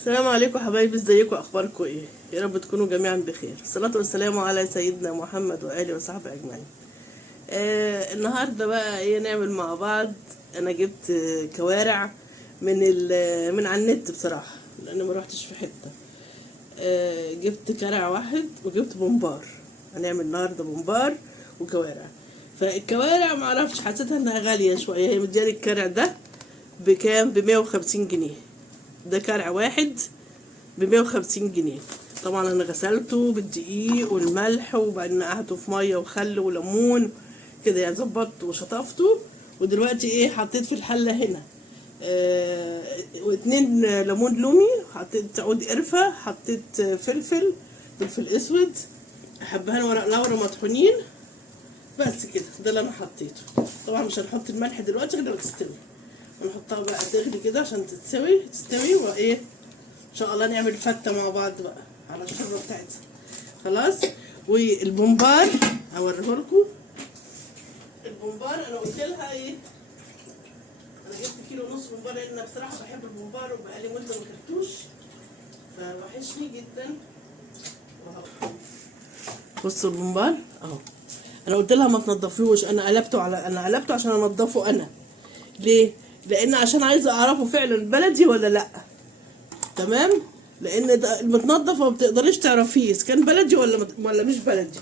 السلام عليكم حبايبي، ازيكم؟ اخباركم ايه؟ يا رب تكونوا جميعا بخير. الصلاه والسلام على سيدنا محمد واله وصحبه اجمعين. النهارده بقى ايه نعمل مع بعض؟ انا جبت كوارع من على النت بصراحه، لان ما روحتش في حته. جبت كرع واحد وجبت بومبار. هنعمل النهارده بومبار وكوارع. فالكوارع معرفش، حسيتها انها غاليه شويه. هي مدياني الكرع ده بكام؟ ب150 جنيه. ده كرع واحد ب150 جنيه. طبعا انا غسلته بالدقيق والملح، وبعدين نقعته في ميه وخل وليمون كده، يعني ظبطته وشطفته. ودلوقتي ايه، حطيت في الحله هنا واتنين ليمون لومي، حطيت عود قرفه، حطيت فلفل اسود، حبهان ورق لورا مطحونين. بس كده، ده اللي انا حطيته. طبعا مش هنحط الملح دلوقتي غير لما تستوي، ونحطها بقى تغلي كده عشان تستوي وايه ان شاء الله نعمل فته مع بعض بقى على الشوربه بتاعتها. خلاص. والبومبار هوريه لكم. البومبار انا قلت لها ايه، انا جبت كيلو ونص بومبار، لان انا بصراحه بحب البومبار وبقالي مده ما اكلتوش فوحشني جدا. بصوا البومبار اهو. انا قلت لها ما تنضفيهوش، انا قلبته عشان انضفه انا. ليه؟ لان عشان عايزه اعرفه فعلا بلدي ولا لا. تمام. لان ده المتنضف ما بتقدريش تعرفيه اذا كان بلدي ولا مش بلدي.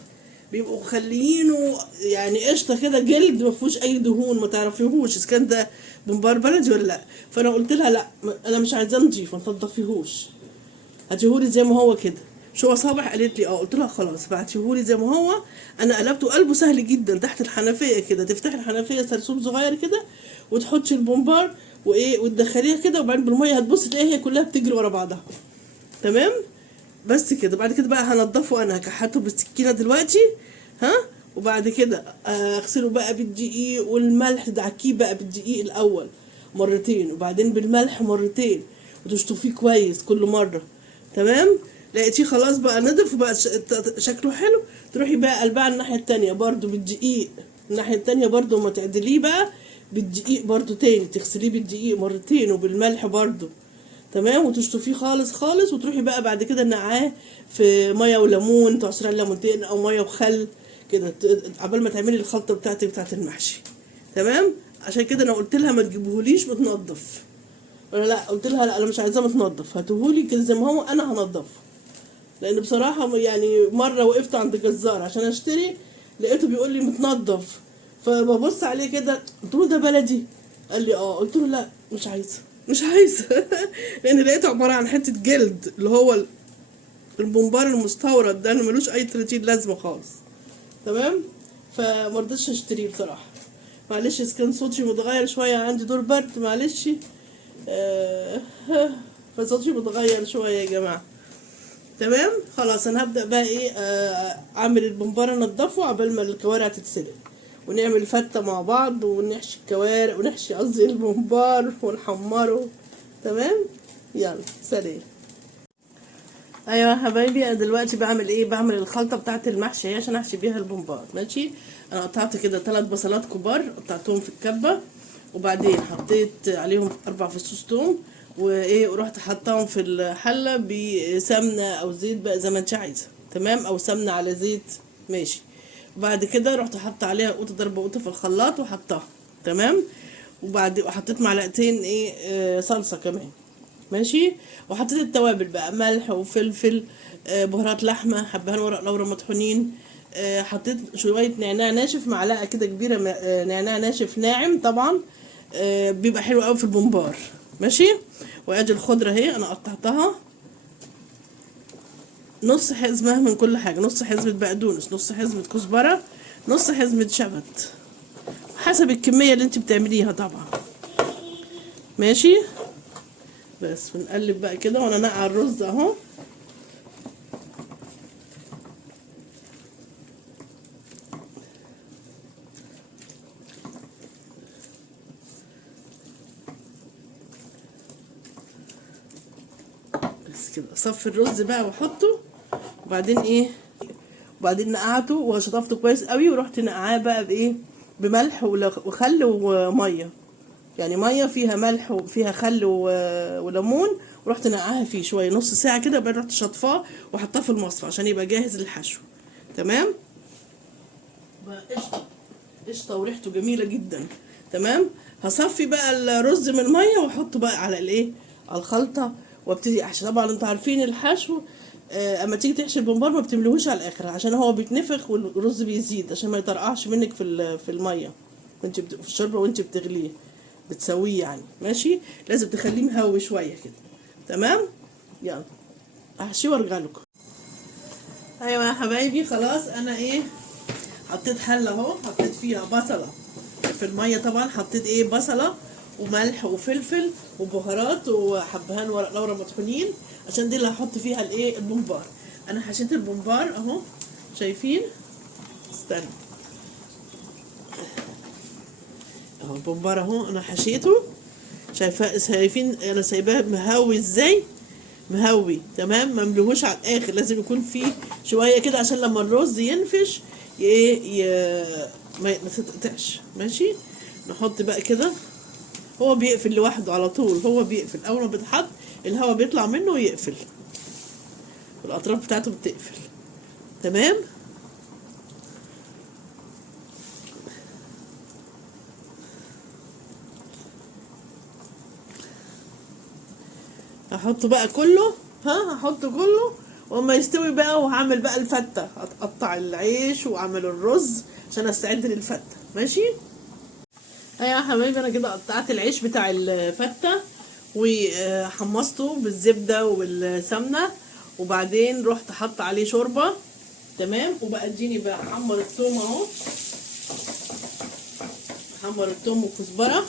بيبقوا مخليينه يعني قشطه كده، جلد ما فيهوش اي دهون، ما تعرفيهوش اذا كان ده بومبار بلدي ولا لا. فانا قلت لها لا، انا مش عايزاه نضيف، ما تنضفيهوش، هاتيهولي زي ما هو كده. شو صباح قالت لي قلت لها خلاص بعتيهولي زي ما هو. انا قلبته، قلبه سهل جدا، تحت الحنفيه كده، تفتحي الحنفيه سرسوب صغير كده وتحطي البومبار وايه وتدخليها كده، وبعدين بالميه هتبصي تلاقيها هي كلها بتجري ورا بعضها. تمام. بس كده. بعد كده بقى هنضفه، انا هكحته بالسكينه دلوقتي. ها. وبعد كده اغسله بقى بالدقيق والملح، دعكيه بقى بالدقيق الاول مرتين، وبعدين بالملح مرتين، وتشطفيه كويس كل مره. تمام. لقيتيه خلاص بقى نضف وبقى شكله حلو، تروحي بقى قلبها على الناحيه التانية برضو بالدقيق. الناحيه التانية برضو ما تعدليه بقى بالدقيق برضو تاني، تغسليه بالدقيق مرتين وبالملح برضو. تمام. وتشطفيه خالص خالص، وتروحي بقى بعد كده نقعاه في ميه وليمون، تعصري ليمونتين او ميه وخل كده، عبال ما تعملي الخلطه بتاعت المحشي. تمام. عشان كده انا قلت لها ما تجيبهوليش متنضف. ولا لا، قلت لها لا، انا مش عايزاه متنضف، هاتهولي كده زي ما هو، انا هنضفه. لان بصراحه يعني مره وقفت عند جزار عشان اشتري، لقيته بيقول لي متنضف، فببص عليه كده قلت له ده بلدي؟ قال لي اه. قلت له لا، مش عايزه لان لقيته عباره عن حته جلد، اللي هو البومبار المستورد ده، اللي ملوش اي 30 لازمه خالص. تمام. فمرضتش اشتريه بصراحه. معلش اذا كان صوتي متغير شويه، عندي دور برد، معلش. آه فصوتي متغير شويه يا جماعه. تمام. خلاص انا هبدا بقى ايه، اعمل البومبار، انضفه عبال ما الكوارع تتسلق، ونعمل فته مع بعض، ونحشي الكوارع، ونحشي قصدي البومبار ونحمره. تمام. يلا سلام. ايوه يا حبايبي، انا دلوقتي بعمل ايه، بعمل الخلطه بتاعه المحشي عشان احشي بيها البومبار. ماشي. انا قطعت كده 3 بصلات كبار، قطعتهم في الكبه، وبعدين حطيت عليهم 4 فصوص توم، وايه ورحت حطاهم في الحله بسمنه او زيت بقى زي ما انت عايزه. تمام. او سمنه على زيت. ماشي. وبعد كده رحت حاطه عليها قوطه، ضربه قوطه في الخلاط وحطها. تمام. وحطيت معلقتين ايه صلصه كمان. ماشي. وحطيت التوابل بقى، ملح وفلفل، بهارات لحمه، حبهان ورق لورا مطحونين، حطيت شويه نعناع ناشف، معلقه كده كبيره نعناع ناشف ناعم طبعا، بيبقى حلو قوي في البومبار. ماشي. وادي الخضره اهي انا قطعتها نص حزمه من كل حاجه، نص حزمه بقدونس، نص حزمه كزبره، نص حزمه شبت، حسب الكميه اللي انت بتعمليها طبعا. ماشي. بس بنقلب بقى كده، وانا نقع الرز اهو. بس كده اصفي الرز بقى واحطه، وبعدين ايه، وبعدين نقعته وشطفته كويس قوي، ورحت نقعاه بقى بايه، بملح وخل وميه، يعني ميه فيها ملح وفيها خل وليمون، ورحت نقعها فيه شويه نص ساعه كده، بعدين رحت شطفاه وحطاه في المصفى عشان يبقى جاهز للحشو. تمام. بقى قشطه، قشطه وريحته جميله جدا. تمام. هصفي بقى الرز من الميه واحطه بقى على الايه، على الخلطه، وابتدي احشي. طبعا انتوا عارفين الحشو، اما تيجي تحشي البمبار ما بتملوهوش على الاخر عشان هو بيتنفخ والرز بيزيد، عشان ما يطرقعش منك في الميه في الشوربه وانت بتغليه بتسويه يعني. ماشي، لازم تخليه مهوي شويه كده. تمام. يلا احشيه وارجع لكم. ايوه يا حبايبي، خلاص انا ايه، حطيت حله اهو، حطيت فيها بصله في الميه. طبعا حطيت ايه، بصله وملح وفلفل وبهارات وحبهان ورق لورا مطحونين، عشان دي اللي هحط فيها الايه، البمبار. انا حشيت البمبار اهو، شايفين؟ استنى اهو البمبار اهو انا حشيته، شايفين انا سايباه مهوي ازاي، مهوي. تمام. ما مملوهوش على الاخر، لازم يكون فيه شويه كده عشان لما الرز ينفش ما تتقطعش. ماشي. نحط بقى كده، هو بيقفل لوحده على طول، هو بيقفل اول ما بيتحط الهواء بيطلع منه ويقفل، الاطراف بتاعته بتقفل. تمام. هحطه بقى كله، هحطه كله، واما يستوي بقى وهعمل بقى الفته، هتقطع العيش واعمل الرز عشان استعد للفته. ماشي. ايوه يا حبايبي، انا كده قطعت العيش بتاع الفته وحمصته بالزبده وبالسمنه، وبعدين رحت حط عليه شوربه. تمام. وبقى اديني بقى احمر الثوم اهو، احمر الثوم والكزبره.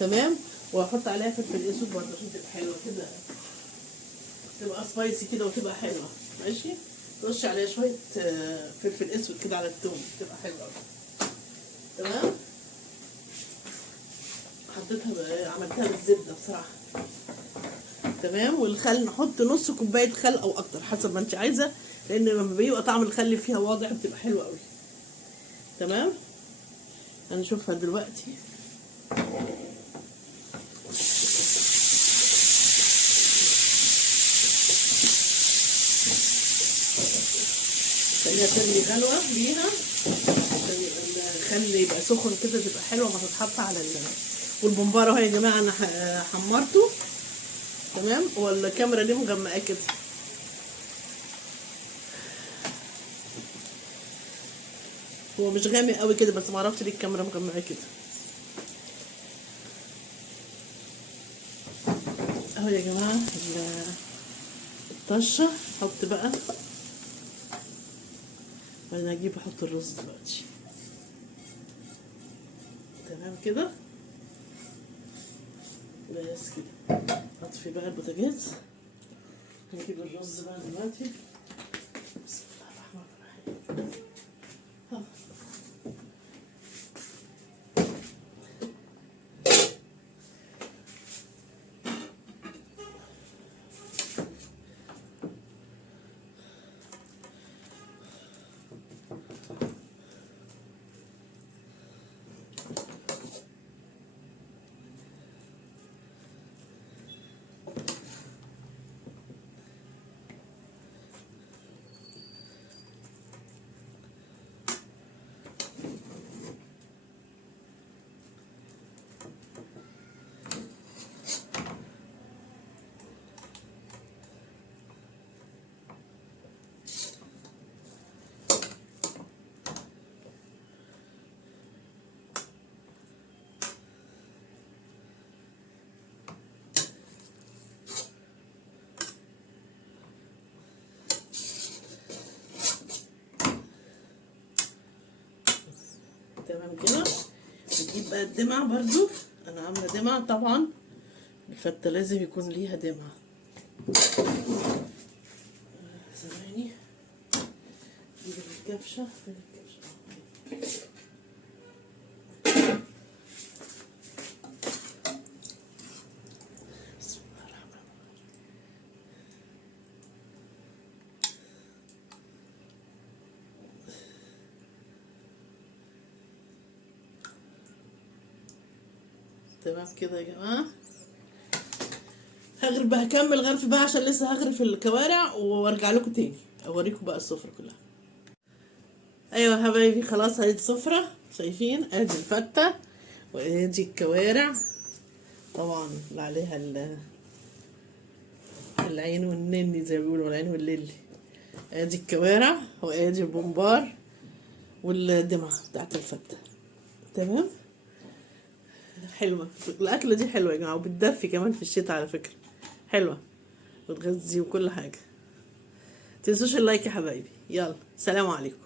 تمام. وهحط عليها فلفل اسود برضه عشان تبقى حلوه كده، تبقى سبايسي كده وتبقى حلوه. ماشي. رش عليها شويه فلفل اسود كده على الثوم، تبقى حلوه قوي. تمام. عملتها بالزبده بصراحه. تمام. والخل نحط نص كوبايه خل او اكتر حسب ما انت عايزه، لان لما بيبقى طعم الخل فيها واضح بتبقى حلوه قوي. تمام. هنشوفها دلوقتي. خليها ترمي غلوه ليها عشان الخل يبقى سخن كده، تبقى حلوه ما تتحط على والبمبار اهو يا جماعه انا حمرته. تمام. والكاميرا ليه مغمقه كده؟ هو مش غامق قوي كده، بس ما اعرفش ليه الكاميرا مغمقه كده. اهو يا جماعه الطشه. احط بقى، انا اجيب احط الرز دلوقتي. تمام كده. بس كده اطفي بقى البوتاجاز، هنجيب الرز بقى دلوقتي. بسم الله الرحمن الرحيم. تمام كده. نجيب بقى الدمع برضو، انا عامله دمع طبعا، الفته لازم يكون ليها دمع. ثواني نجيب الكبشه، فين الكبشه؟ بسم الله الرحمن الرحيم. تمام كده يا جماعه. هغرف بقى، هكمل غرف بقى عشان لسه هغرف الكوارع وارجع لكم تاني اوريكم بقى السفرة كلها. ايوه يا حبايبي خلاص اهي السفرة، شايفين ادي الفتة وادي الكوارع، طبعا اللي عليها العين والنني زي ما بيقولوا، العين والليلي. ادي الكوارع وادي البومبار والدمعة بتاعت الفتة. تمام، حلوة الأكلة دي، حلوة يا جماعة، وبتدفي كمان في الشتاء على فكرة، حلوة وتغذي وكل حاجة. متنسوش اللايك يا حبايبي، يلا سلام عليكم.